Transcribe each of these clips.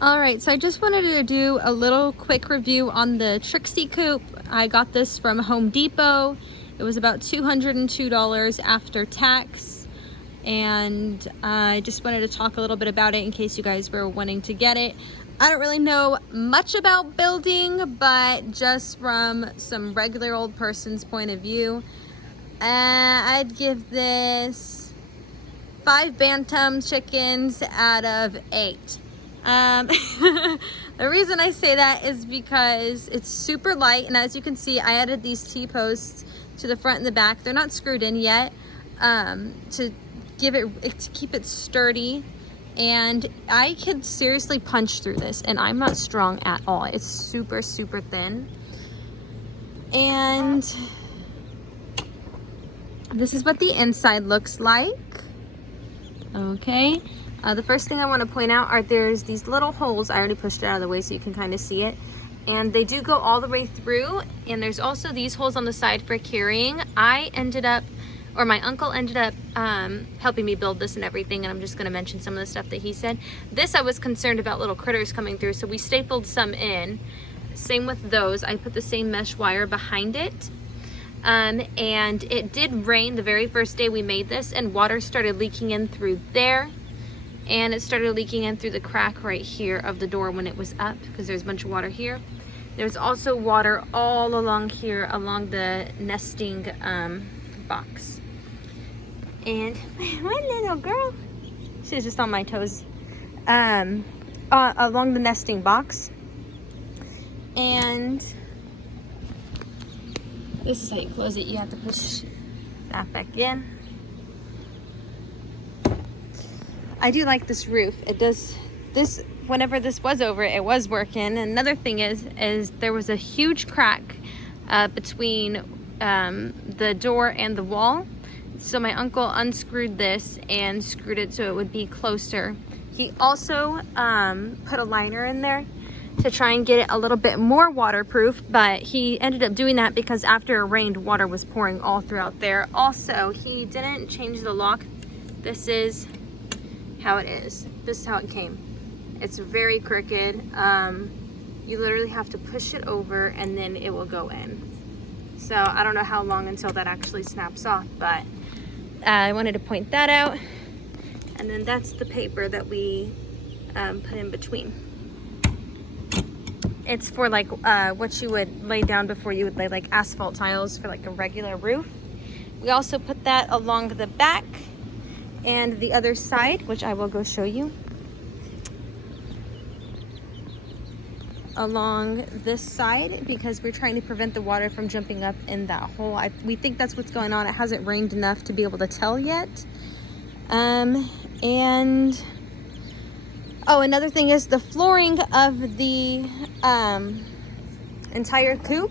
All right, so I just wanted to do a little quick review on the TRIXIE Coop. I got this from Home Depot. It was about $202 after tax. And I just wanted to talk a little bit about it in case you guys were wanting to get it. I don't really know much about building, but just from some regular old person's point of view, I'd give this 5 bantam chickens out of 8. The reason I say that is because it's super light, and as you can see, I added these T-posts to the front and the back. They're not screwed in yet, to keep it sturdy, and I could seriously punch through this, and I'm not strong at all. It's super thin. And this is what the inside looks like. Okay, the first thing I want to point out are there's these little holes. I already pushed it out of the way so you can kind of see it, and they do go all the way through. And there's also these holes on the side for carrying. My uncle ended up helping me build this and everything, and I'm just going to mention some of the stuff that he said. This, I was concerned about little critters coming through, so we stapled some in. Same with those. I put the same mesh wire behind it. And it did rain the very first day we made this, and water started leaking in through there, and it started leaking in through the crack right here of the door when it was up, because there's a bunch of water here. There's also water all along here along the nesting box. And my little girl, she's just on my toes, along the nesting box. And this is how you close it. You have to push that back in. I do like this roof. It does this, whenever this was over, it was working. Another thing is there was a huge crack between the door and the wall. So my uncle unscrewed this and screwed it so it would be closer. He also put a liner in there to try and get it a little bit more waterproof, but he ended up doing that because after it rained, water was pouring all throughout there. Also, he didn't change the lock. This is how it is. This is how it came. It's very crooked. You literally have to push it over and then it will go in. So I don't know how long until that actually snaps off, but I wanted to point that out. And then that's the paper that we put in between. It's for like what you would lay down before you would lay like asphalt tiles for like a regular roof. We also put that along the back and the other side, which I will go show you. Along this side, because we're trying to prevent the water from jumping up in that hole. We think that's what's going on. It hasn't rained enough to be able to tell yet. And oh, another thing is the flooring of the entire coop.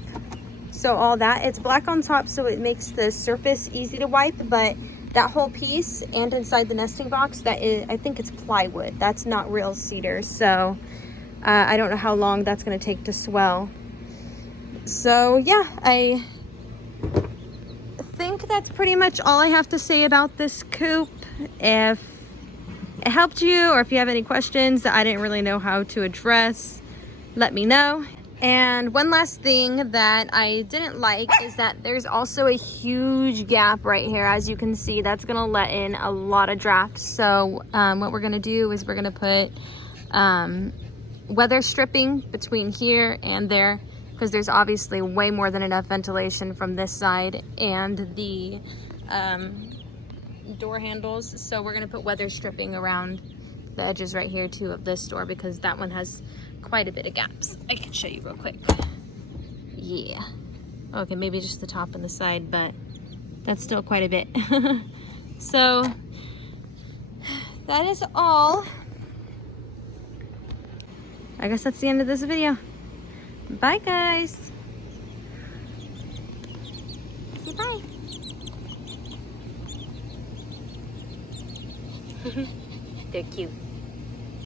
So all that, it's black on top, so it makes the surface easy to wipe, but that whole piece and inside the nesting box, that is, I think it's plywood. That's not real cedar. So I don't know how long that's going to take to swell. So yeah, I think that's pretty much all I have to say about this coop. If it helped you, or if you have any questions that I didn't really know how to address, let me know. And one last thing that I didn't like is that there's also a huge gap right here. As you can see, that's going to let in a lot of draft. So what we're going to do is we're going to put weather stripping between here and there, because there's obviously way more than enough ventilation from this side and the door handles. So we're going to put weather stripping around the edges right here too of this door, because that one has quite a bit of gaps. I can show you real quick. Yeah. Okay, maybe just the top and the side, but that's still quite a bit. So that is all. I guess that's the end of this video. Bye, guys. Say bye. They're cute.